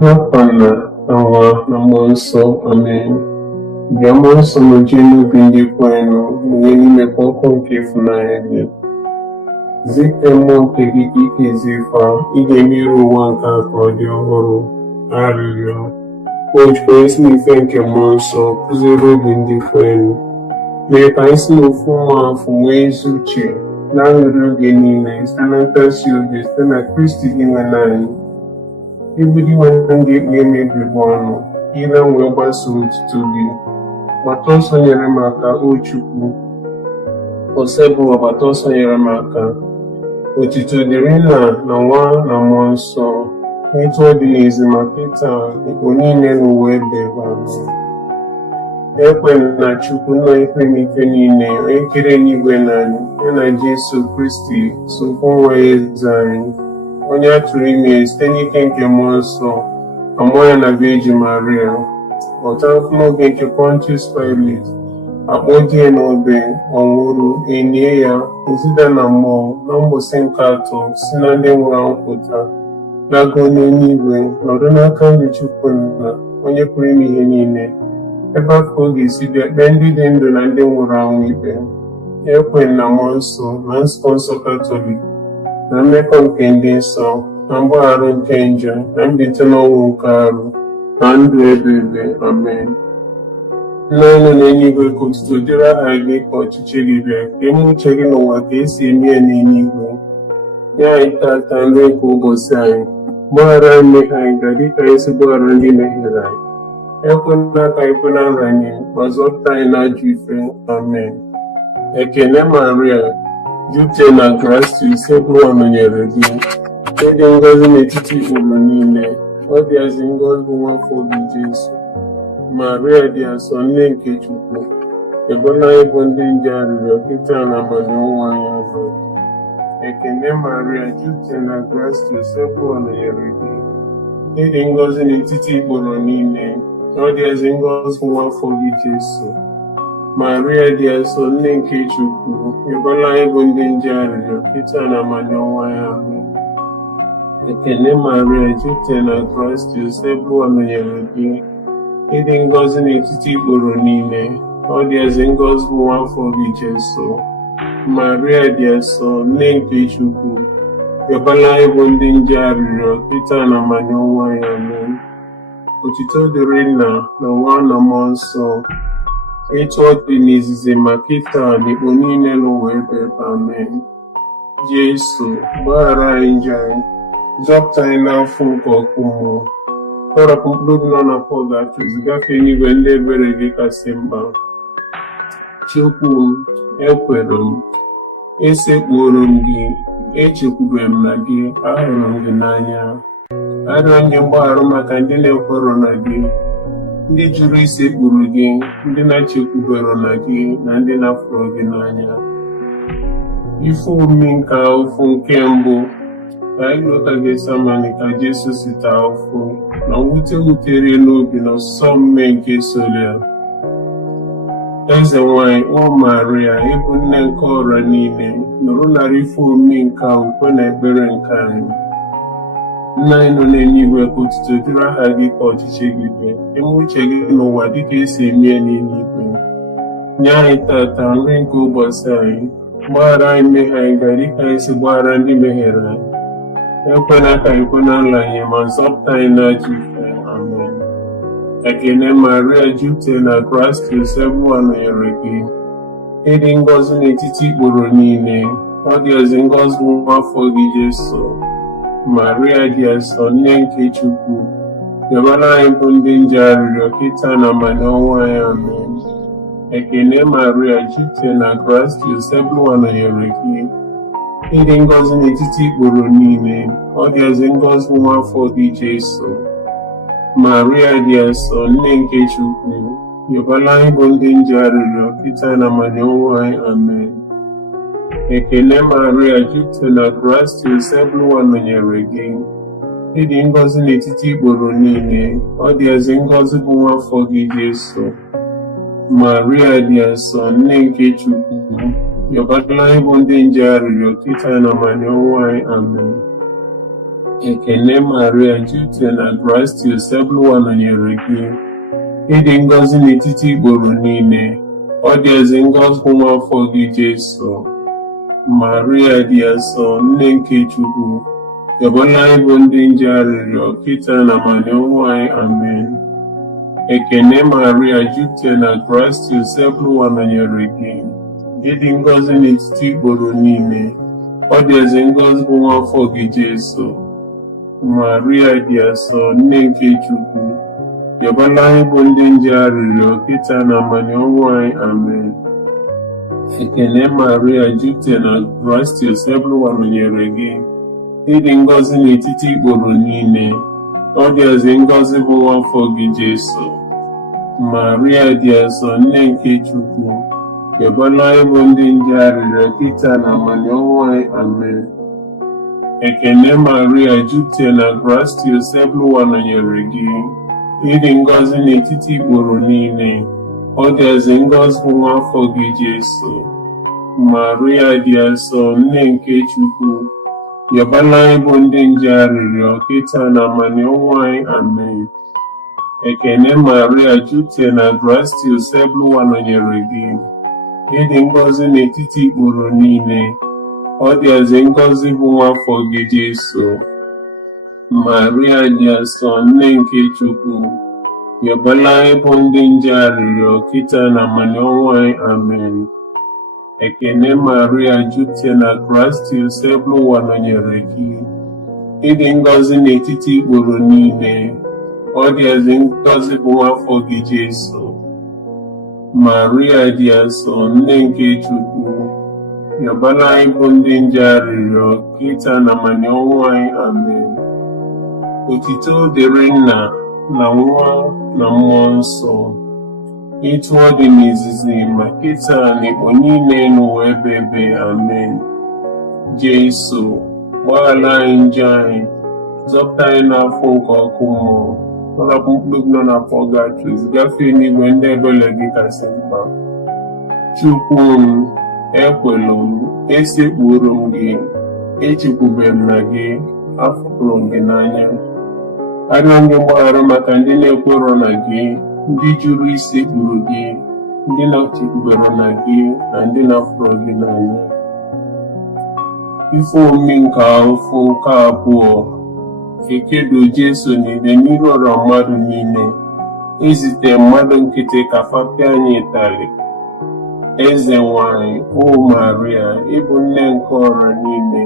N'afọ na Nwa na Mmụọ Nsọ, Amen. Bịa Mmụọ Nsọ nọjie n'obi ndị kwerenụ, mụnye n'ime ọkụ nke ịfụnanya gị. Zite mmụọ nke gị ka ike zifa, ị ga-emere ụwa nke a ka ọ dị ọhụrụ. Arịrịọ. O jikwa isi n'ife nke Mmụọ Nsọ kụziere obi ndị kwerenụ, mee ka anyị si n'ofu mmụọ afọ nwee ezi uche na-aṅụrị oge niile site na nkasi obi site na Kristi gị nwere anyị. Ibuli nwere ndị ikpe emebi bụ ọnụ, ire wee gbasoo otuto gị. Gbata ọsọ nyere m aka, o Chukwu. Ose bụ ọgbata ọsọ nyere m aka. Otuto dịrị Nna na Nwa na Mmụọ Nsọ, etu ọ dị n'ezi ma kịta ikpo niile n'ụwa ebe Amen. Ekwela na Chukwu nna ikpe n'ike niile, onye kere n'igwe na anyị, ya na Jesu Kristi sokwa nwa ya eze anyị, onye a tụrụ ime site n'ike nke Mmụọ Nsọ, amụọ ya na Virgin Maria, ọta n'oge nke Pontius Pilate, akpọ di ya n'obe, ọ nwụrụ, enie ya, ezida na mmụọ, na mgbụsị nke atọ si na ndị nwụrụ anwụ pụta, lago n'eluigwe, nọdụ n'aka nri Chukwu Nna, onye pụrụ ime ihe niile. Ebe afọ ọ ga-esi bịa kpee ndị dị ndụ na ndị nwụrụ anwụ ikpe. Ekwela na Mmụọ Nsọ na nzukọ nsọ Katọlik, na mmekọ nke ndị nsọ, na mgbaghara nke njọ, na mbilite n'ọnwụ nke arụ, na ndụ ebighị ebi. Amen. Nna anyị nọ n'eluigwe, ka otuto dịrị aha gị, ka ọchịchị gị bịa, ka eme uche gị n'ụwa ka esi eme ya n'eluigwe. Nye anyị tata nri nke ụbọchị anyị, gbaghara anyị mmehie anyị ga dịka anyị si gbaghara ndị mehiere anyị. Ekwela ka anyị kwe na nranye, ma zọpụta anyị n'ajọ ife. Amen. Ekele Maria, jupụtara na grace, Sebuwa nọnyere gị. Ịdị ngọzi n'etiti ikpuru niile, ọ dịazị ngọzi bụ nwafọ gị Jesu. Maria dị asọ, nne nke Chukwu, ebola anyị bụ ndị nje arịrịọ kịta na amamiọnwụ anyị ọzọ. Ekele Maria, jupụtara na grace, Sebuwa nọnyere gị. Ịdị ngọzi n'etiti ikpuru niile, ọ dịazị ngọzi bụ nwafọ gị Jesu. Maria dị asọ, nne nke Chukwu, ebola anyị bụ ndị nje arịrịọ kịta na amamiọnwụ anyị ahụ. Ekele Maria, jupụtara na Kraịst, Sebuwa nọnyere gị. Ịdị ngọzi n'etiti ikpuru niile, ọ dịazị ngọzi bụ nwafọ gị Jesu. Maria dị asọ, nne nke Chukwu, ebola anyị bụ ndị nje arịrịọ kịta na amamiọnwụ anyị ahụ. Otuto dịrị Nna na Nwa na Mmụọ Nsọ, etu ọ dị n'izizi ma kịta n'ikpo niile n'ụwa ebe. Amen. Jesu, gbaghara anyị njọ anyị, zọpụta anyị n'afọ nke ọkụ mmụọ, tọrọpụ mkpụrụ obi nọ na pọgatọs, gafee n'igwe ndị ebere gị kasị mkpa. Chukwu, ekwere m, esekpuoro m gị, echekwubere m na gị, ahụrụ m gị n'anya. Arịọ nye mgbaghara maka ndị na-ekwerọ na gị, ndị jụrụ isekpuru gị, ndị na-echekwubere na gị, na ndị na-afụrụ gị n'anya. Ife omimi nke ahụhụ nke mbụ, ka anyị lụta Getsamani ka Jesu si taa ahụhụ, na mwute wutere n'obi na ọsụsọ mme nke soro ya. Eze nwanyị, o Maria, ịbụ nne nke ọrịa niile, nụrụ narị ife omimi nke ukwe na ekpere nke anyị. Nna anyị nọ n'eluigwe, ka otuto dịrị aha gị, ka ọchịchị gị dị, eme uche gị n'ụwa dịka esi eme ya n'eluigwe. Nye anyị tata nri nke ụbọchị anyị, gbaghara anyị mmehie anyị ga dịka anyị si gbaghara ndị mehiere anyị. Ekwela ka anyị kwe na nranye, ma zọpụta anyị n'ajọ ife. Amen. Ekele Maria, jupụtara na Kraịst, Sebuwa nọnyere gị. Ịdị ngọzi n'etiti ikpuru niile, ọ dịazị ngọzi bụ nwafọ gị Jesu. Maria dị asọ, nne nke Chukwu, ebola anyị bụ ndị nje arịrịọ kịta na amamiọnwụ anyị. Amen. Ekele Maria, jupụtara na Kraịst, Sebuwa nọnyere gị. Ịdị ngọzi n'etiti ikpuru niile, ọ dịazị ngọzi bụ nwafọ gị Jesu. Maria dị asọ, nne nke Chukwu, ebola anyị bụ ndị nje arịrịọ kịta na amamiọnwụ anyị. Amen. Ekele Maria, jupụtara na Kraịst, Sebuwa nọnyere gị. Ịdị ngọzi n'etiti ikpuru niile, ọ dịazị ngọzi bụ nwafọ gị Jesu. Maria dị asọ, nne nke Chukwu, ebola anyị bụ ndị nje arịrịọ kịta na amamiọnwụ anyị. Amen. Ekele Maria, jupụtara na gracia, Ọbụla nọnyere gị. Ịdị ngọzi n'etiti igboro niile, ọ dị ezi ngọzi bụ nwa afọ gị Jesu. Maria dị asọ, nne nke Chukwu, yọbụla anyị bụ ndị nje arịrịọ, kịta na amani ọnwụ anyị. Amen. Ekele Maria, jupụtara na gracia, Ọbụla nọnyere gị. Ịdị ngọzi n'etiti igboro niile, ọ dị ezi ngọzi bụ nwa afọ gị Jesu. Maria dị asọ, nne nke Chukwu, yọbụla anyị bụ ndị nje arịrịọ, kịta na amani ọnwụ anyị. Amen. Ekele Maria, jupụtara na gracia, Ọbụla nọnyere gị. Ịdị ngọzi n'etiti igboro niile, ọ dị ezi ngọzi bụ nwa afọ gị Jesu. Maria dị asọ, nne nke Chukwu, yọbụla anyị bụ ndị nje arịrịọ, kịta na amani ọnwụ anyị. Amen. Ekele Maria, jupụtara na gracia, Ọbụla nọnyere gị. Ịdị ngọzi n'etiti igboro niile, ọ dị ezi ngọzi bụ nwa afọ gị Jesu. Maria dị asọ, nne nke Chukwu, yọbụla anyị bụ ndị nje arịrịọ, kịta na amani ọnwụ anyị. Amen. Ekele Maria, jupụtara na gracia, Ọbụla nọnyere gị. Ịdị ngọzi n'etiti igboro niile, ọ dị ezi ngọzi bụ nwa afọ gị Jesu. Maria dị asọ, nne nke Chukwu, yọbụla anyị bụ ndị nje arịrịọ, kịta na amani ọnwụ anyị. Amen. Ekele Maria, jupụtara na gracia, Ọbụla nọnyere gị. Ịdị ngọzi n'etiti igboro niile, ọ dị ezi ngọzi bụ nwa afọ gị Jesu. Maria dị asọ, nne nke Chukwu, yọbụla anyị bụ ndị nje arịrịọ, kịta na amani ọnwụ anyị. Amen. Otito dịrị Nna na Nwa na Mmụọ Nsọ, etu ọ dị n'izizi ma kịta na ikpo niile n'ụwa ebe ebe. Amen. Jesu, gbaghara anyị njọ anyị, zọpụta anyị n'afọ nke ọkụ mmụọ, ọrapụ mkpegbu nọ n'afọ ga-achụ, gafee n'igwe ndị ebere gị kasị mkpa. Chukwu m, ekwelu m, esekpuru m gị, echekwubere m na gị, afụrụ m gị n'anya. Arịọ m gị mgbaghara maka ndị na-ekwerọ na gị, ndị jụrụ isekpuru gị, ndị na-echekwubere na gị, na ndị na-afụrụ gị n'anya. Ife omimi nke afọ nke abụọ, ekedo Jesu niile n'iru ọra mmadụ niile, ezite mmadụ nkịtị ka fapịa anyị ịtarị. Eze nwanyị, o Maria, ịbụ nne nke ọra niile,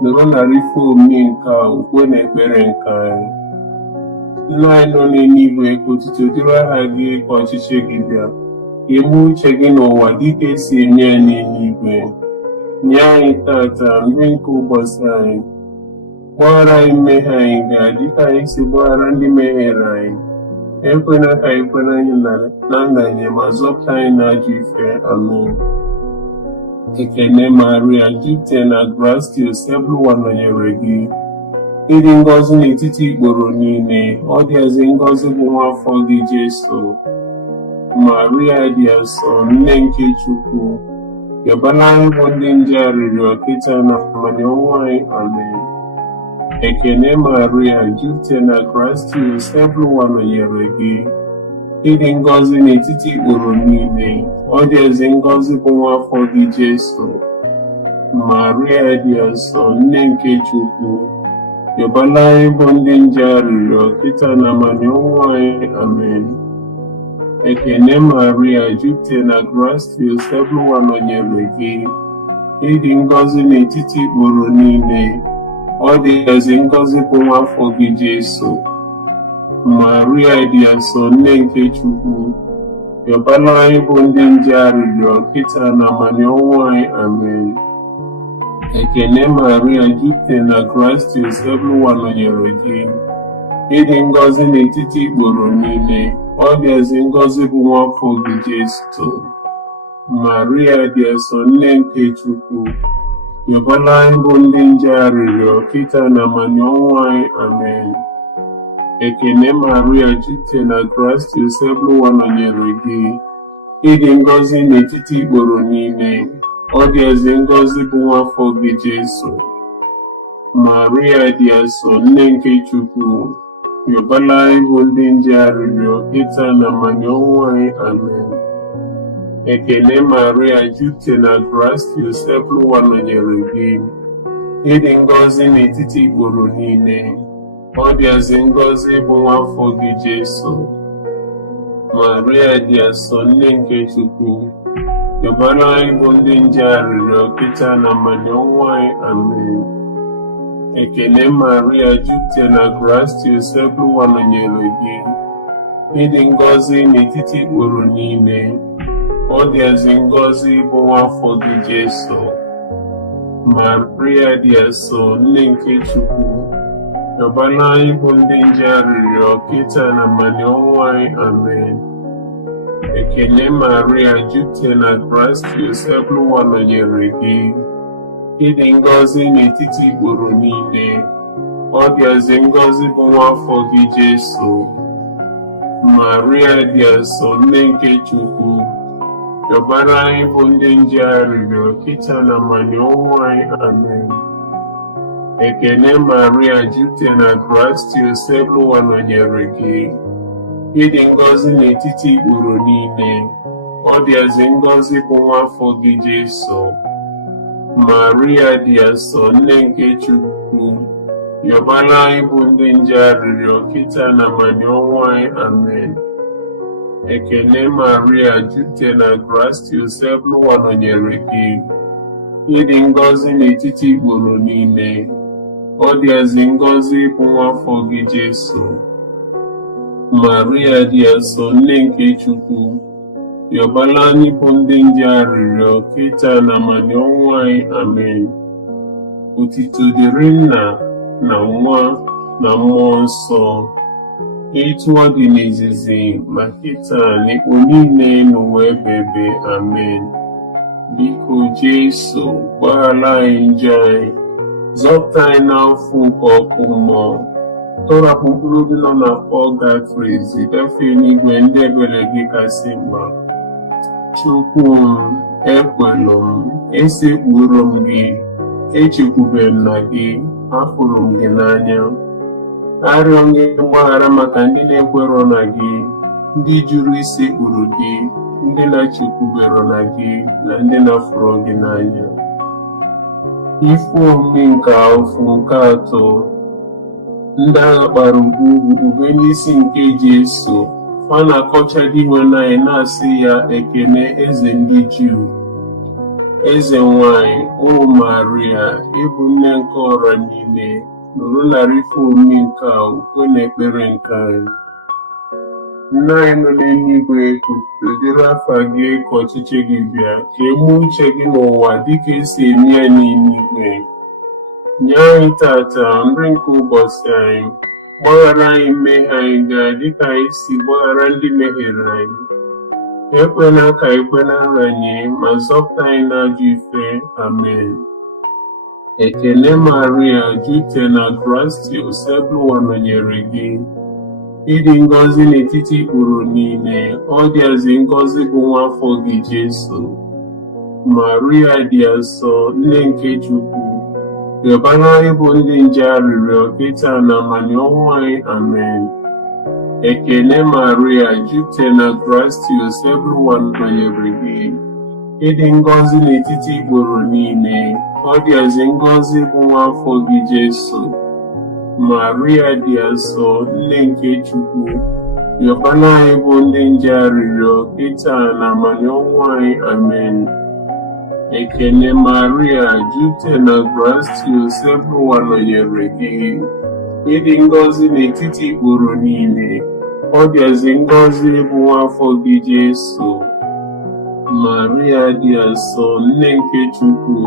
nọrọ narị ife omimi nke a ukwe na ekpere nke anyị. Nna anyị nọ n'eluigwe, ka otuto dịrị aha gị, ka ọchịchị gị bịa, ka eme uche gị n'ụwa dịka esi eme ya n'eluigwe. Nye anyị tata nri nke ụbọchị anyị. Gbaghara anyị mmehie anyị ga-adịka anyị si gbaghara ndị mehiere anyị. Ekwela ka anyị kwere anyị na nganye, ma zọpụta anyị n'ajọ ife. Amen. Ekele Maria, jupụtara na gracia, Ọbụla nọnyere gị. Ịdị ngọzi n'etiti igboro niile, ọ dị ezi ngọzi bụ nwa afọ gị Jesu. Maria dị asọ, nne nke Chukwu, yọbụla anyị bụ ndị nje arịrịọ, kịta na amani ọnwụ anyị. Amen. Ekele Maria, jupụtara na gracia, Ọbụla nọnyere gị. Ịdị ngọzi n'etiti igboro niile, ọ dị ezi ngọzi bụ nwa afọ gị Jesu. Maria dị asọ, nne nke Chukwu, yọbụla anyị bụ ndị nje arịrịọ, kịta na amani ọnwụ anyị. Amen. Ekele Maria, jupụtara na gracia, Ọbụla nọnyere gị. Ịdị ngọzi n'etiti igboro niile, ọ dị ezi ngọzi bụ nwa afọ gị Jesu. Maria dị asọ, nne nke Chukwu, yọbụla anyị bụ ndị nje arịrịọ, kịta na amani ọnwụ anyị. Amen. Ekele Maria, jupụtara na gracia, Ọbụla nọnyere gị. Ịdị ngọzi n'etiti igboro niile, ọ dị ezi ngọzi bụ nwa afọ gị Jesu. Maria dị asọ, nne nke Chukwu, yọbụla anyị bụ ndị nje arịrịọ, kịta na amani ọnwụ anyị. Amen. Ekele Maria, jupụtara na gracia, Ọbụla nọnyere gị. Ịdị ngọzi n'etiti igboro niile, ọ dị ezi ngọzi bụ nwa afọ gị Jesu. Maria dị asọ, nne nke Chukwu, yọbala anyị bụ ndị nje arịrịọ kịta na amani ọnwụ anyị. Amen. Ekele Maria, jupụtara na gracia, Joseph nọnyere gị. Ịdị ngọzi n'etiti ikporo niile, ọ dịazị ngọzi bụ nwa afọ gị Jesu. Maria dị asọ, nne nke Chukwu, yọbala anyị bụ ndị nje arịrịọ kịta na amani ọnwụ anyị. Amen. Ekele Maria, jupụtara na gracia, Joseph nọnyere gị. Ịdị ngọzi n'etiti ikporo niile, ọ dịazị ngọzi bụ nwa afọ gị Jesu. Maria dị asọ, nne nke Chukwu, yọbala anyị bụ ndị nje arịrịọ kịta na amani ọnwụ anyị. Amen. Ekele Maria, jupụtara na gracia, Joseph nọnyere gị. Ịdị ngọzi n'etiti ikporo niile, ọ dịazị ngọzi bụ nwa afọ gị Jesu. Maria dị asọ, nne nke Chukwu, yọbara anyị bụ ndị nje arịrịọ kịta na amani ọnwụ anyị. Amen. Ekele Maria, jupụtara na gracia, Joseph nọnyere gị. Ịdị ngọzi n'etiti ikporo niile, ọ dịazị ngọzi bụ nwa afọ gị Jesu. Maria dị asọ, nne nke Chukwu, yọbara anyị bụ ndị nje arịrịọ kịta na amani ọnwụ anyị. Amen. Ekele Maria, jupụtara na gracia, Joseph nọnyere gị. Ịdị ngọzi n'etiti ikporo niile, ọ dịazị ngọzi bụ nwa afọ gị Jesu. Maria dị asọ, nne nke Chukwu, yọbala anyị bụ ndị nje arịrịọ kịta na amani ọnwụ anyị. Amen. Otuto dịrị Nna na Nwa na Mmụọ Nsọ, etu ọ dị n'izizi ma kịta n'ikpo niile n'ụwa ebighị. Amen. Biko Jesu, gbaghara anyị njọ anyị, zọpụta anyị n'afọ nke ọkụ mmụọ, tọrapụ mkpụrụ obi nọ na pọlgatrị, zigafee n'igwe ndị ebere gị kasị mkpa. Chukwu m, ekwelụ m, esekpuro m gị, echekwubeghị m na gị, afụrụ m gị n'anya. Arịọ gị mgbaghara maka ndị na-ekwerọ na gị, ndị jụrụ isekpuru gị, ndị na-echekwubero na gị, na ndị na-afụrụ gị n'anya. Ife omume nke afọ nke atọ, ndị agha kpara ube n'isi nke Jesu, fa na-akọcha dị iwe anyị na-asị ya, ekele eze ndị Juu. Eze nwanyị, o Maria, ịbụ nne nke ọra niile, nụrụ narị ife omume nke a, ukwe na ekpere nke anyị. Nna anyị nọ n'eluigwe, udiri afa gị, ka ọchịchị gị bịa, ka eme uche gị n'ụwa dịka esi eme ya n'eluigwe. Nye anyị tata nri nke ụbọchị anyị, gbaghara anyị mmehie anyị gaa dịka anyị si gbaghara ndị mehiere anyị. Ekwela ka ekwenara anyị, ma zọpụta anyị n'ajọ ife. Amen. Ekele Maria, jupụtara na gracia, Joseph nọnyere gị. Ịdị ngọzi n'etiti ikporo niile, ọ dịazị ngọzi bụ nwa afọ gị Jesu. Maria dị asọ, nne nke Chukwu, yọbara anyị bụ ndị nje arịrịọ kịta na amani ọnwụ anyị. Amen. Ekele Maria, jupụtara na gracia, Joseph nọnyere gị. Ịdị ngọzi n'etiti ikporo niile, ọ dịazị ngọzi bụ nwa afọ gị Jesu. Maria dị asọ, nne nke Chukwu, yọbara anyị bụ ndị nje arịrịọ kịta na amani ọnwụ anyị. Amen. Ekele Maria, jupụtara na gracia, Joseph nọnyere gị. Ịdị ngọzi n'etiti ikporo niile, ọ dịazị ngọzi bụ nwa afọ gị Jesu. Maria dị asọ, nne nke Chukwu,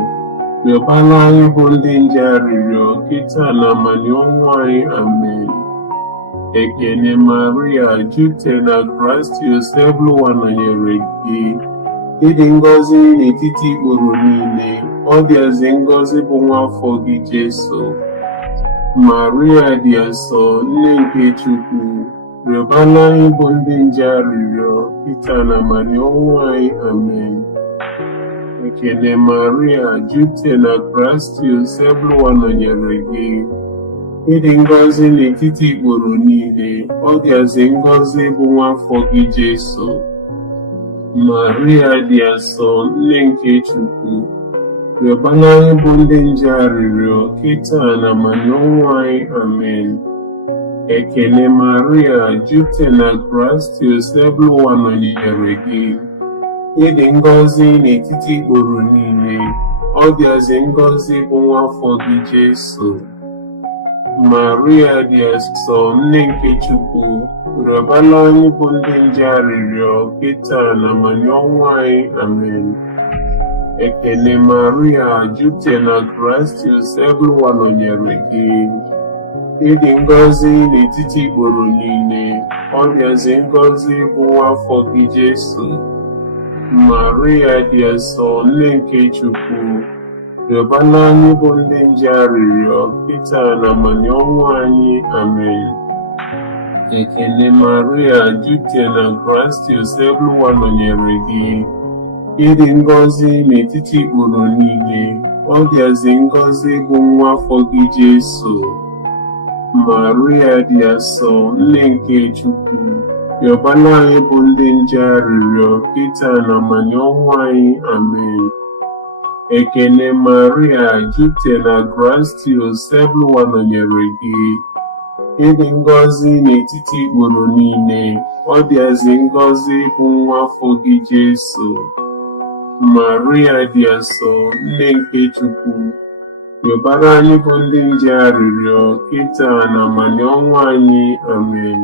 yọbara anyị bụ ndị nje arịrịọ kịta na amani ọnwụ anyị. Amen. Ekele Maria, jupụtara na gracia, Joseph nọnyere gị. Ịdị ngọzi n'etiti ikporo niile, ọ dịazị ngọzi bụ nwa afọ gị Jesu. Maria dị asọ, nne nke Chukwu, yọbara anyị bụ ndị nje arịrịọ kịta na amani ọnwụ anyị. Amen. Ekele Maria, jupụtara na Kraịst, Ebluwa nọnyere gị. Ịdị ngọzi n'etiti igboro niile, ọ dịazị ngọzi bụ nwa afọ gị Jesu. Maria dị asọ, nne nke Chukwu, rịọbara anyị bụ ndị nje arịrịọ, kịta na ma n'ọnwụ anyị. Amen. Ekele Maria, jupụtara na Kraịst, Ebluwa nọnyere gị. Ịdị ngọzi n'etiti igboro niile, ọ dịazị ngọzi bụ nwa afọ gị Jesu. Maria dị asọ, nne nke Chukwu, rịọbara anyị bụ ndị nje arịrịọ, kịta na ma n'ọnwụ anyị. Amen. Ekele Maria, jupụtara na Kraịst, Ebluwa nọnyere gị. Ịdị ngọzi n'etiti igboro niile, ọ dịazị ngọzi bụ nwa afọ gị Jesu. Maria dị asọ, nne nke Chukwu, rịọbara anyị bụ ndị nje arịrịọ, kịta na ma n'ọnwụ anyị. Amen. Ekele Maria, jupụtara na Kraịst, Ebluwa nọnyere gị. Ịdị ngọzi n'etiti igboro niile, ọ dịazị ngọzi bụ nwa afọ gị Jesu. Maria dị asọ, nne nke Chukwu, rịọbara anyị bụ ndị nje arịrịọ, kịta na ma n'ọnwụ anyị. Amen. Ekele Maria, jupụtara na Kraịst, Ebluwa nọnyere gị. Ịdị ngọzi n'etiti igboro niile, ọ dịazị ngọzi bụ nwa afọ gị Jesu. Maria dị asọ, nne nke Chukwu, rịọbara anyị bụ ndị nje arịrịọ, kịta na ma n'ọnwụ anyị. Amen.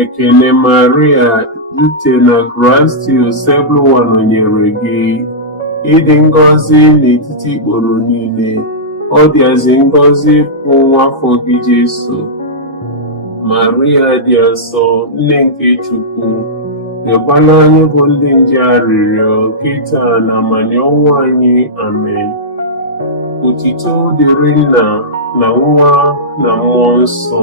Ekele Maria, jupụtara na Kraịst, Ebluwa nọnyere gị. Ịdị ngọzi n'etiti igboro niile, ọ dịazị ngọzi bụ nwa afọ gị Jesu. Maria dị asọ, nne nke Chukwu, rịọbara anyị bụ ndị nje arịrịọ, kịta na ma n'ọnwụ anyị. Amen. Otuto dịrị Nna na Nwa na Mmụọ Nsọ,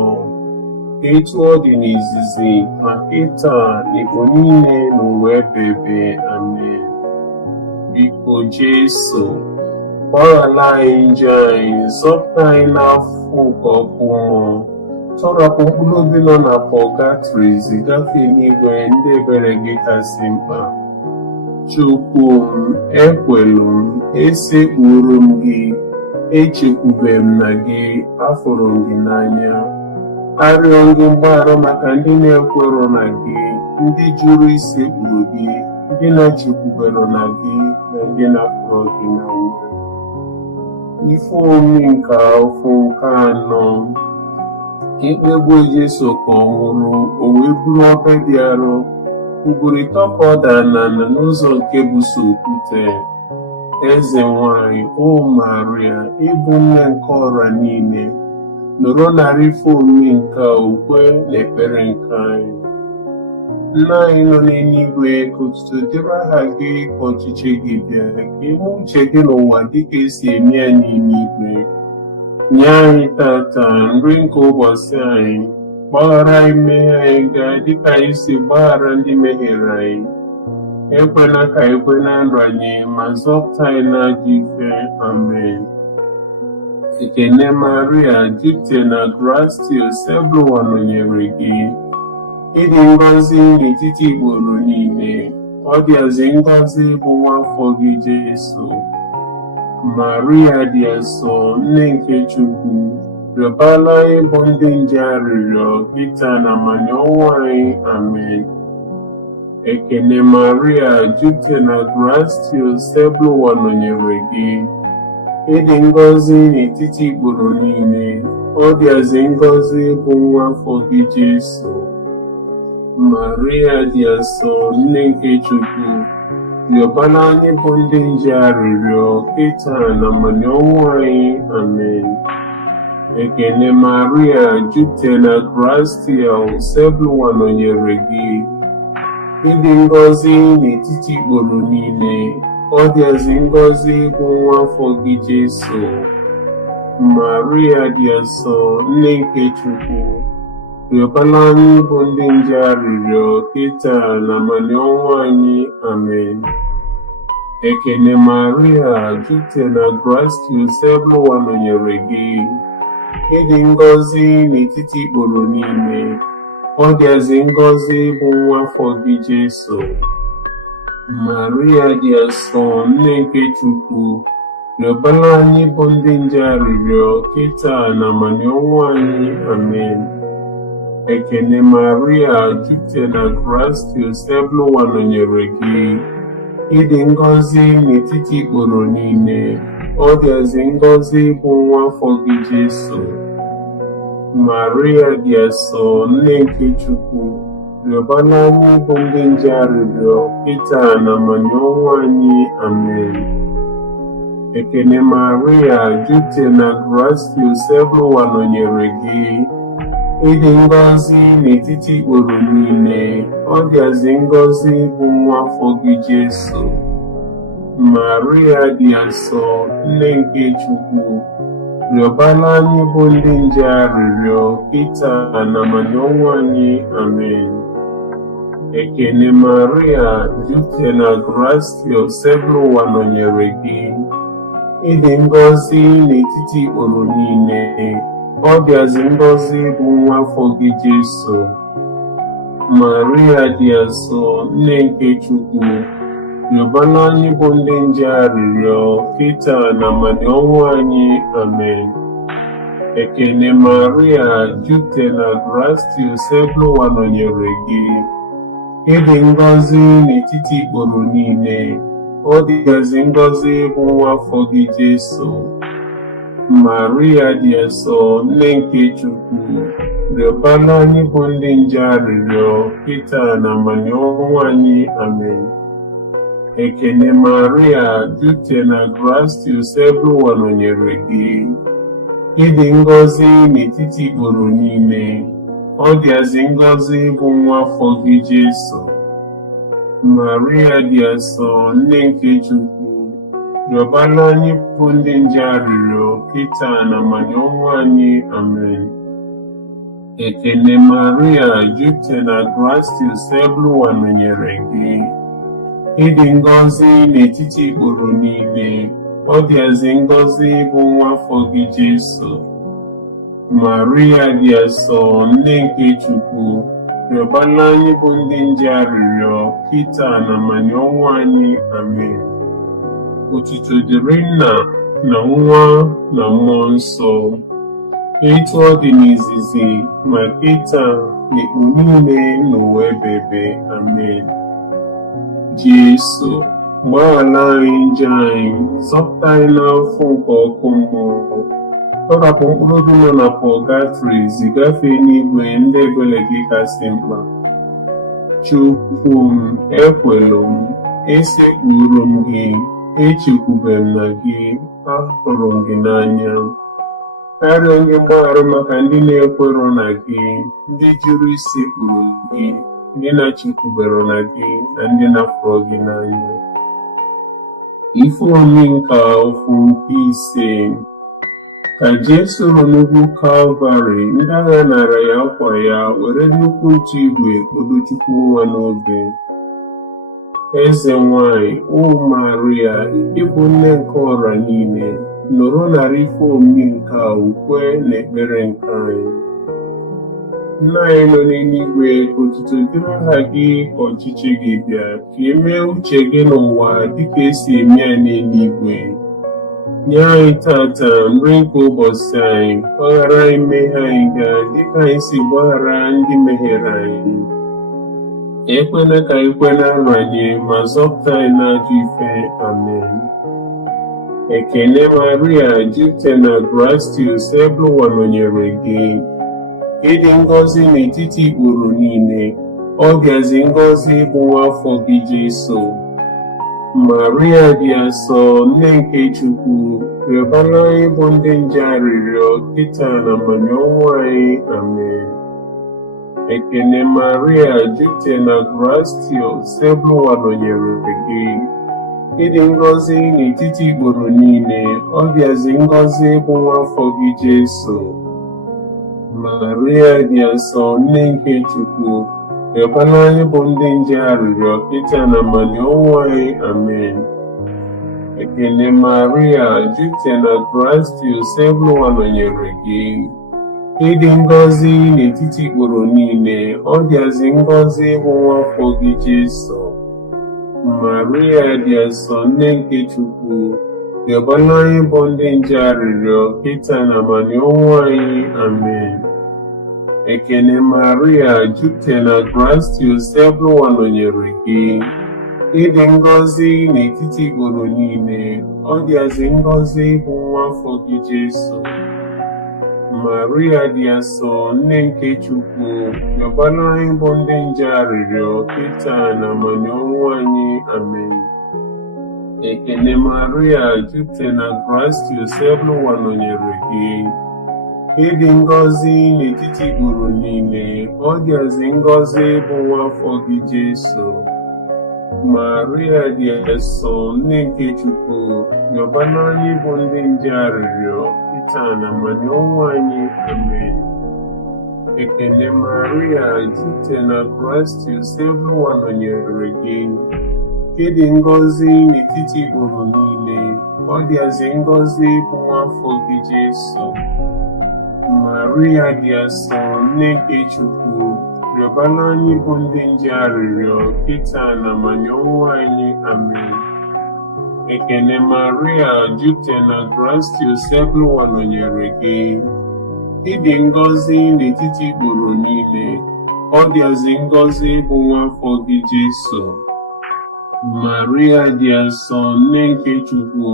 etu ọ dị n'izizi ma kịta na igbo niile n'ụwa ebighị ebi. Amen. Biko Jesu, gbaghara anyị njọ anyị, zọpụta anyị n'afọ nke ọkụ mmụọ, tọrapụ mkpụrụ obi nọ na pọgatrị, zigafe n'igwe ndị ebere gị kasị mkpa. Chukwu m, ekwelu m, esekpuru m gị, echekwubeghị m na gị, afụrụ m gị n'anya. Arịọ gị mgbaghara maka ndị na-ekwerọ na gị, ndị jụrụ isekpuru gị, ndị na-echekwubero na gị, na ndị na-afụrụ gị n'anya. Ife omimi nke afọ nke anọ, ikpegbu Jesu ka ọ nwụrụ, o wee buru obe dị arọ, ugboro ịtọ ka ọ dara n'ala n'ụzọ nke buso okwute. Eze nwanyị, o Maria, ịbụ nne nke ọra niile, nọrọ narị ife omimi nke okwe na ekpere nke anyị. Nna anyị nọ n'eluigwe, ka otuto dịrị aha gị, ka ọchịchị gị bịa, ka ime uche gị n'ụwa dịka esi eme ya n'eluigwe. Nye anyị tata nri nke ụbọchị anyị, gbaghara anyị mmehie anyị gaa dịka anyị si gbaghara ndị mehiere anyị. Ekwela ka anyị kwe na nranye, ma zọpụta anyị n'ajọ ife. Amen. Ekele Maria, jupụtara na Kraịst, Ebluwa nọnyere gị. Ịdị ngọzi n'etiti igboro niile, ọ dịazị ngọzi bụ nwa afọ gị Jesu. Maria dị asọ, nne nke Chukwu, rịọbara anyị bụ ndị nje arịrịọ, kịta na ma n'ọnwụ anyị. Amen. Ekele Maria, jupụtara na Kraịst, Ebluwa nọnyere gị. Ịdị ngọzi n'etiti igboro niile, ọ dịazị ngọzi bụ nwa afọ gị Jesu. Maria dị asọ, nne nke Chukwu, rịọbara anyị bụ ndị nje arịrịọ, kịta na ma n'ọnwụ anyị. Amen. Ekele Maria, jupụtara na Kraịst, Ebluwa nọnyere gị. Ịdị ngọzi n'etiti igboro niile, ọ dịazị ngọzi bụ nwa afọ gị Jesu. Maria dị asọ, nne nke Chukwu, rịọbara anyị bụ ndị nje arịrịọ, kịta na ma n'ọnwụ anyị. Amen. Ekene Maria, jupụtara na grace, Bụwa nọnyere gị. Ịdị ngọzi n'etiti ikporo niile, ọ dịazị ngọzi bụ nwa afọ gị Jesu. Maria dị asọ, nne nke Chukwu, rịọbara anyị bụ ndị nje arịrịọ kịta na amani ọnwụ anyị. Amen. Ekene Maria, jupụtara na grace, Bụwa nọnyere gị. Ịdị ngọzi n'etiti ikporo niile, ọ dịazị ngọzi bụ nwa afọ gị Jesu. Maria dị asọ, nne nke Chukwu, rịọbara anyị bụ ndị nje arịrịọ kịta na amani ọnwụ anyị. Amen. Ekene Maria, jupụtara na grace, Bụwa nọnyere gị. Ịdị ngọzi n'etiti ikporo niile, ọ dịazị ngọzi bụ nwa afọ gị Jesu. Maria dị asọ, nne nke Chukwu, rịọbara anyị bụ ndị nje arịrịọ kịta na amani ọnwụ anyị. Amen. Ekene Maria, jupụtara na grace, Bụwa nọnyere gị. Ịdị ngọzi n'etiti ikporo niile, ọ dịazị ngọzi bụ nwa afọ gị Jesu. Maria dị asọ, nne nke Chukwu, rịọbara anyị bụ ndị nje arịrịọ kịta na amani ọnwụ anyị. Amen. Ekene Maria, jupụtara na grace, Bụwa nọnyere gị. Ịdị ngọzi n'etiti ikporo niile, ọ dịazị ngọzi bụ nwa afọ gị Jesu. Maria dị asọ, nne nke Chukwu, rịọbara anyị bụ ndị nje arịrịọ kịta na amani ọnwụ anyị. Amen. Ekene Maria, jupụtara na grace, Bụwa nọnyere gị. Ịdị ngọzi n'etiti ikporo niile, ọ dịazị ngọzi bụ nwa afọ gị Jesu. Maria dị asọ, nne nke Chukwu, rịọbara anyị bụ ndị nje arịrịọ kịta na amani ọnwụ anyị. Amen. Ekene Maria, jupụtara na grace, Bụwa nọnyere gị. Ịdị ngọzi n'etiti ikporo niile, ọ dịazị ngọzi bụ nwa afọ gị Jesu. Maria dị asọ, nne nke Chukwu, rịọbara anyị bụ ndị nje arịrịọ kịta na amani ọnwụ anyị. Amen. Otuto dịrị Nna na Nwa na Mmụọ Nsọ, etu ọ dị n'izizi ma kịta na ikpu niile n'ụwa ebebe. Amen. Jesu, gbaghara anyị njọ anyị, zọpụta anyị n'afọ nke ọkụ mmụọ, tọrapụ mkpụrụ obi nọ na pọgatrị, zigafee n'igwe ndị ebere gị kasị mkpa. Chukwu m, ekwelu m, esekpuru m gị, echekwube m na gị, ahụrụ m gị n'anya. Arịọ gị mgbaghara maka ndị na-ekwero na gị, ndị jụrụ isekpuru gị, ndị na-echekwubere na gị, na ndị na-afụrụ gị n'anya. Ife omimi nke ofu nke ise. Ka Jesu nọ n'ugwu Kalvarị, ndị agha nara ya akwa ya, were nnukwu ntụ igwe kpodo Chukwu nwa n'obe. Eze nwanyị, o Maria, ịbụ nne nke ọra niile, nọrọ narị ife omimi nke a ukwe na ekpere nke anyị. Nna anyị nọ n'eluigwe, otuto dịrị aha gị, ka ọchịchị gị bịa, ka emee uche gị n'ụwa dịka esi eme ya n'eluigwe. Nye anyị tata nri nke ụbọchị anyị, gbaghara anyị mmehie anyị gaa dịka anyị si gbaghara ndị mehiere anyị. Ekwela ka anyị kwe na nranye, ma zọpụta anyị n'ajọ ife. Amen. Ekene Maria, jupụtara na grace, Bụwa nọnyere gị. Ịdị ngọzi n'etiti ikporo niile, ọ dịazị ngọzi bụ nwa afọ gị Jesu. Maria dị asọ, nne nke Chukwu, rịọbara anyị bụ ndị nje arịrịọ kịta na amani ọnwụ anyị. Amen. Ekene Maria, jupụtara na grace, Bụwa nọnyere gị. Ịdị ngọzi n'etiti ikporo niile, ọ dịazị ngọzi bụ nwa afọ gị Jesu. Maria dị asọ, nne nke Chukwu, rịọbara anyị bụ ndị nje arịrịọ kịta na amani ọnwụ anyị. Amen. Ekele Maria, jupụtara na Kraịst, Nsọ nọnyere gị. Ịdị ngọzi n'etiti ikporo niile, ọ dịazị ngọzi bụ nwa afọ gị Jesu. Maria dị nsọ, nne nke Chukwu, rịọbara anyị bụ ndị nje arịrịọ kịta na abalị ọnwụ anyị. Amen. Ekele Maria, jupụtara na Kraịst, Nsọ nọnyere gị. Ịdị ngọzi n'etiti ikporo niile, ọ dịazị ngọzi bụ nwa afọ gị Jesu. Maria dị nsọ, nne nke Chukwu, rịọbara anyị bụ ndị nje arịrịọ kịta na abalị ọnwụ anyị. Amen. Ekele Maria, jupụtara na Kraịst, Nsọ nọnyere gị. Ịdị ngọzi n'etiti ikporo niile, ọ dịazị ngọzi bụ nwa afọ gị Jesu. Maria dị nsọ, nne nke Chukwu, rịọbara anyị bụ ndị nje arịrịọ kịta na abalị ọnwụ anyị. Amen. Ekele Maria, jupụtara na Kraịst, Nsọ nọnyere gị. Ịdị ngọzi n'etiti ikporo niile, ọ dịazị ngọzi bụ nwa afọ gị Jesu. Maria dị nsọ, nne nke Chukwu, rịọbara anyị bụ ndị nje arịrịọ kịta na abalị ọnwụ anyị. Amen. Ekele Maria, jupụtara na Kraịst, Nsọ nọnyere gị. Ịdị ngọzi n'etiti ikporo niile, ọ dịazị ngọzi bụ nwa afọ gị Jesu. Maria dị nsọ, nne nke Chukwu,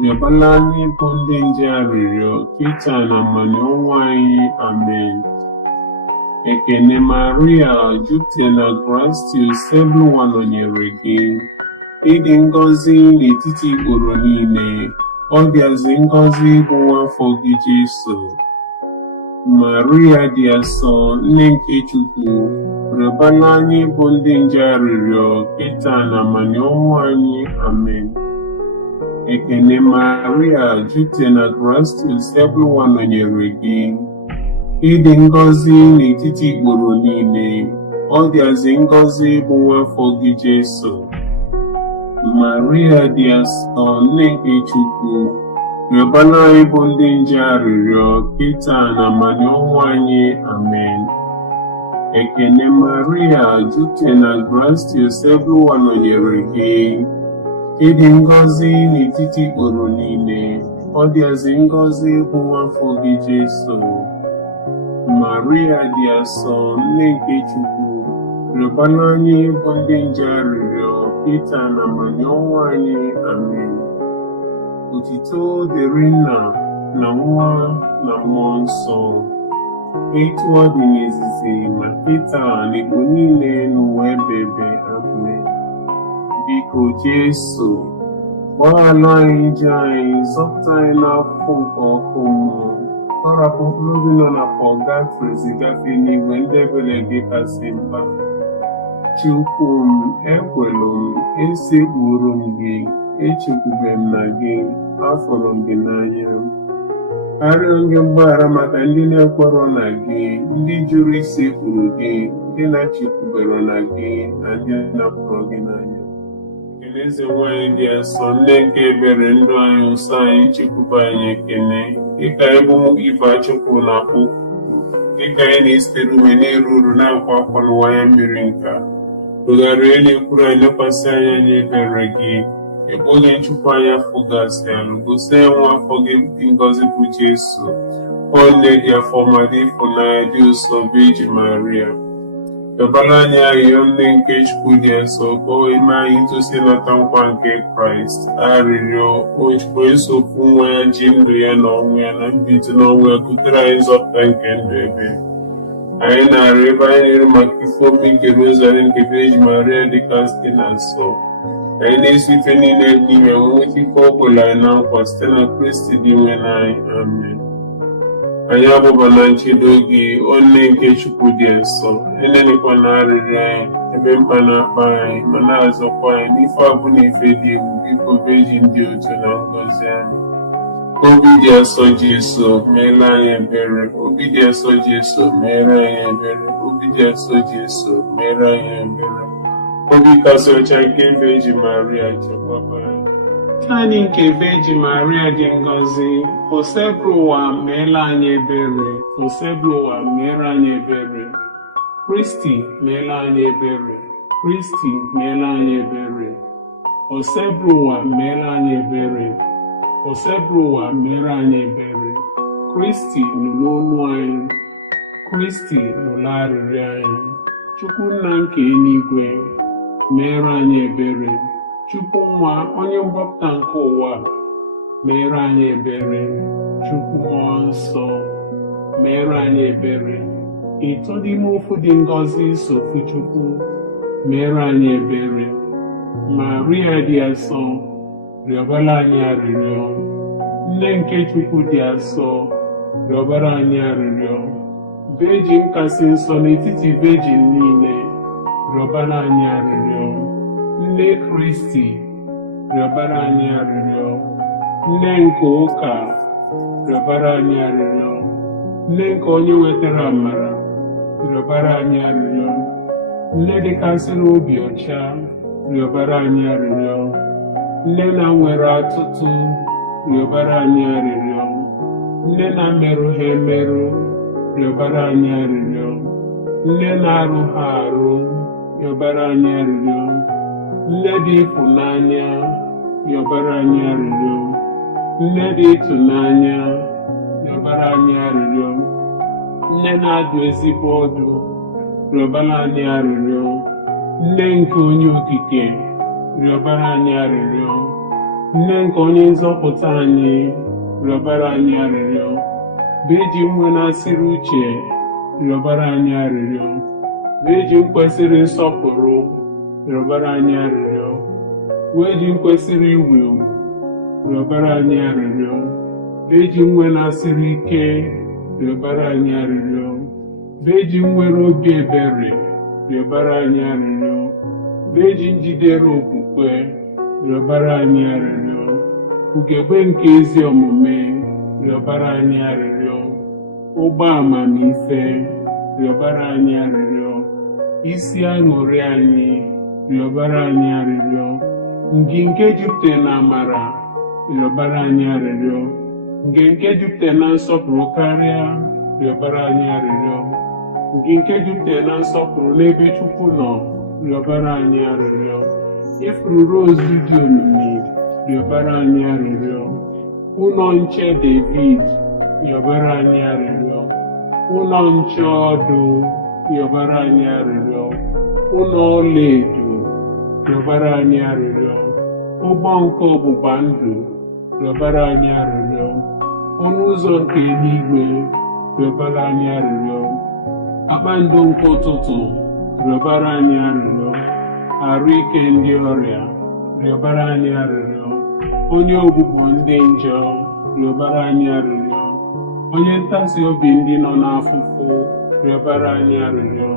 rịọbara anyị bụ ndị nje arịrịọ kịta na abalị ọnwụ anyị. Amen. Ekele Maria, jupụtara na Kraịst, Nsọ nọnyere gị. Ịdị ngọzi n'etiti ikporo niile, ọ dịazị ngọzi bụ nwa afọ gị Jesu. Maria dị nsọ, nne nke Chukwu, rịọbara anyị bụ ndị nje arịrịọ kịta na abalị ọnwụ anyị. Amen. Ekele Maria, jupụtara na Kraịst, Nsọ nọnyere gị. Ịdị ngọzi n'etiti ikporo niile, ọ dịazị ngọzi bụ nwa afọ gị Jesu. Maria dị nsọ, nne nke Chukwu, rịọbara anyị bụ ndị nje arịrịọ kịta na abalị ọnwụ anyị. Amen. Ekele Maria, jupụtara na Kraịst, Nsọ nọnyere gị. Ịdị ngọzi n'etiti ikporo niile, ọ dịazị ngọzi bụ nwa afọ gị Jesu. Maria dị nsọ, nne nke Chukwu, rịọbara anyị bụ ndị nje arịrịọ kịta na abalị ọnwụ anyị. Amen. Otuto dịrị Nna na Nwa na Mmụọ Nsọ, etu ọ dị n'izizi ma kịta na igbo niile n'ụwa ebebe. Amen. Biko Jesu, gbaghara anyị njọ anyị, zọpụta anyị n'afọ nke ọkụ mmụọ, tọrapụ mkpụrụ obi nọ na pọgatrị zigafe n'igwe ndị ebere gị kasị mkpa. Chukwu m, ekwelu m, esekpuru m gị, echekwube m na gị, afọrọ m gị n'anya. Arịọ gị mgbaghara maka ndị na-ekwerọ na gị, ndị jụrụ isekpuru gị, ndị na-echekwubere na gị, na ndị napụrụ gị n'anya. Eze nwanyị dị nsọ, nne nke ebere, ndụ anyị, nsọ anyị, chekwube anyị ekele, dịka ịbụ ife Chukwu na-akpụ, dịka anyị na-esitere ume na-eru uru na-akwa akwa n'ụwa ya mmiri nka. Tụgharịa na-ekwuru anyị, lekwasị anya n'ebere gị, ebe onye nchụkwa anyị afọ gasị alụ, gosi ya nwa afọ gị dị ngọzi bụ Jesu. Ọ nne dị afọ ma dị ịfụnanya dị ụsọ bụ Eji Maria. Rịọbara anyị arịrịọ nne nke Chukwu dị nsọ, ka o wee mee anyị itosi nata nkwa nke Kraịst. Arịrịọ o Chukwu esokwu nwa ya ji ndụ ya na ọnwụ ya na mbilite n'ọnwụ ya kutere anyị nzọpụta nke ndụ ebe. Anyị na-arịọ ebe anyị na-eru maka ife omi nke Rọzari nke Eji Maria dịka site na nsọ. Anyị na-esi ife niile dị ime nweta ife o kwere anyị na nkwa site na Kristi dị nwe n'anyị. Amen. Anyị abụba na nchedo gị, o nne nke Chukwu dị nsọ, enenekwa na arịrịọ anyị ebe mkpa na-akpa anyị, ma na-azọkwa anyị n'ife abụ na ife dị egwu. Biko beji ndị otu na ngọzi anyị. Obi dị nsọ Jesu, meere anyị ebere. Obi dị nsọ Jesu, meere anyị ebere. Obi dị nsọ Jesu, meere anyị ebere. Obi kasị ọcha nke Eji Maria, chekwaba anyị. Naanị nke Virgin Maria dị ngọzi, osebụrụ ụwa meela anyị ebere, osebụrụ ụwa meere anyị ebere. Kristi meela anyị ebere, Kristi meela anyị ebere. Osebụrụ ụwa meela anyị ebere, osebụrụ ụwa meere anyị ebere. Kristi nụrụ olu anyị, Kristi nụrụ arịrịọ anyị. Chukwu nna nke eluigwe meere anyị ebere. Chukwu nwa onye mgbapụta nke ụwa meere anyị ebere. Chukwu mmụọ nsọ meere anyị ebere. Ịtọ n'ime ofu dị ngọzi sofu Chukwu meere anyị ebere. Maria dị asọ rịọbara anyị arịrịọ. Nne nke Chukwu dị asọ rịọbara anyị arịrịọ. Virgin kasị nsọ n'etiti virgin niile rịọbara anyị arịrịọ. Nne Kristi rịọbara anyị arịrịọ. Nne nke ụka rịọbara anyị arịrịọ. Nne nke onye wetara amara rịọbara anyị arịrịọ. Nne dịkasịrị obi ọcha rịọbara anyị arịrịọ. Nne na nwere atụtụ rịọbara anyị arịrịọ. Nne na merụ ha emerụ rịọbara anyị arịrịọ. Nne na-arụ ha arụ rịọbara anyị arịrịọ. Nne dị ịfụnanya rịọbara anyị arịrịọ. Nne dị ịtụnanya rịọbara anyị arịrịọ. Nne na-adụ ezigbo ọdụ rịọbara anyị arịrịọ. Nne nke onye okike rịọbara anyị arịrịọ. Nne nke onye nzọpụta anyị rịọbara anyị arịrịọ. Virgin nwe na-asịrị uche rịọbara anyị arịrịọ. Virgin kwesịrị nsọpụrụ rịọbara anyị arịrịọ. Virgin kwesịrị iwu ewu rịọbara anyị arịrịọ. Virgin nwe na-asịrị ike rịọbara anyị arịrịọ. Virgin nwere obi ebere rịọbara anyị arịrịọ. Virgin jidere okwukwe rịọbara anyị arịrịọ. Ugegbe nke ezi omume rịọbara anyị arịrịọ. Ụgbọ amamife rịọbara anyị arịrịọ. Isi aṅụrị anyị rịọbara anyị arịrịọ. Ngịnke jupụtara na amara rịọbara anyị arịrịọ. Ngịnke jupụtara na nsọpụrụ karịa rịọbara anyị arịrịọ. Ngịnke jupụtara na nsọpụrụ n'ebe Chukwu nọ rịọbara anyị arịrịọ. Ifuru rozu dị omimi rịọbara anyị arịrịọ. Ụlọ nche David rịọbara anyị arịrịọ. Ụlọ nche ọdụ rịọbara anyị arịrịọ. Ụlọ ọlaedo rịọbara anyị arịrịọ. Ụgbọ nke ọgbụgba ndụ rịọbara anyị arịrịọ. Ọnụ ụzọ nke eluigwe rịọbara anyị arịrịọ. Kpakpando nke ụtụtụ rịọbara anyị arịrịọ. Arụ ike ndị ọrịa rịọbara anyị arịrịọ. Onye ogbugbo ndị njọ rịọbara anyị arịrịọ. Onye ntasi obi ndị nọ n'afụfụ rịọbara anyị arịrịọ.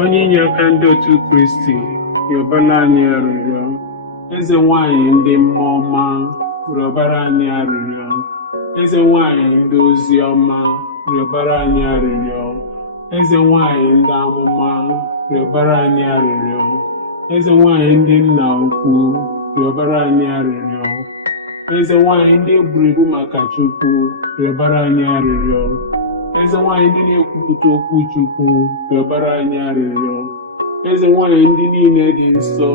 Onye inye aka ndị otu Kristi rịọbara anyị arịrịọ. Eze nwanyị ndị mmụọ ọma rịọbara anyị arịrịọ. Eze nwanyị ndị ozi ọma rịọbara anyị arịrịọ. Eze nwanyị ndị amụma rịọbara anyị arịrịọ. Eze nwanyị ndị nna ukwu rịọbara anyị arịrịọ. Eze nwanyị ndị eburu ibu maka Chukwu rịọbara anyị arịrịọ. Eze nwanyị ndị na-ekwupụta okwu Chukwu rịọbara anyị arịrịọ. Eze nwanyị ndị niile dị nsọ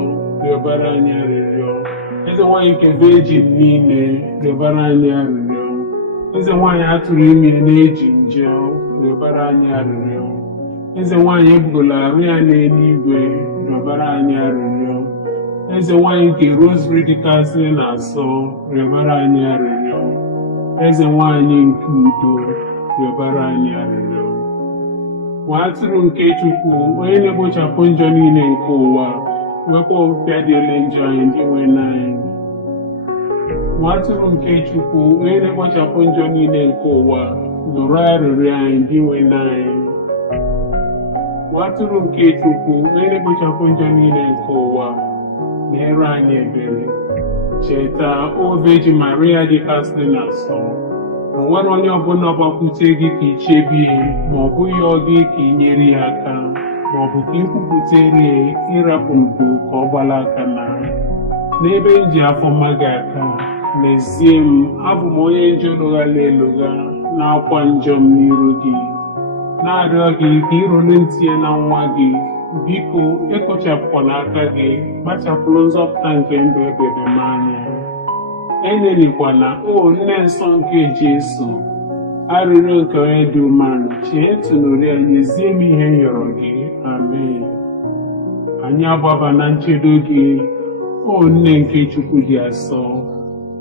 rịọbara anyị arịrịọ. Eze nwanyị nke Virgin niile rịọbara anyị arịrịọ. Eze nwanyị atụrụ ime na-eji nje rịọbara anyị arịrịọ. Eze nwanyị ebugola arụ ya n'eluigwe rịọbara anyị arịrịọ. Eze nwanyị nke Rọzari dịkasịrị na-asọ rịọbara anyị arịrịọ. Eze nwanyị nke udo rịọbara anyị arịrịọ. Nwa atụrụ nke Chukwu onye na-egbochapụ njọ niile nke ụwa, wepụ ọbịbịa dị ele njọ anyị ndị nwe n'anyị. Nwa atụrụ nke Chukwu onye na-egbochapụ njọ niile nke ụwa, nụrụ arịrịọ anyị ndị nwe n'anyị. Nwa atụrụ nke Chukwu onye na-egbochapụ njọ niile nke ụwa, meere anyị ebere. Cheta o Virgin Maria dịkasịrị na-asọ, o nwere onye ọbụla gbakwute gị ka ichebie, ma ọ bụghị ọ gị ka i nyere ya aka, ma ọ bụ ka ikwupụtere ịrapụ ndo ka ọ gbala aka na n'ebe m ji afọ mma gị aka, n'ezie m abụ m onye njọ lụghala elugha na-akwa njọ m n'iru gị, na-arịọ gị ka ịrụrụ ntị na nwa gị. Biko ekpochapụkwala aka gị, kpachapụrụ nzọpụta nke ndụ ebere m anya. Enyelikwana o nne nsọ nke Jesu arịrịọ nke onye dị umeala, chee tụnụrụ ya, nyezie m ihe nyọrọ gị. Amen. Anyị agbaba na nchedo gị, o nne nke Chukwu dị asọ.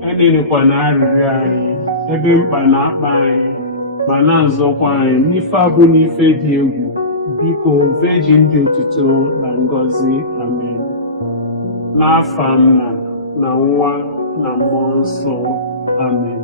Enyelikwana arịrịọ anyị ebe mkpa na-akpa anyị, ma na-azọkwa anyị n'ife abụ n'ife dị egwu. Biko Virgin dị otuto na ngọzi. Amen. N'afa Nna na Nwa na Mmụọ Nsọ. Amen.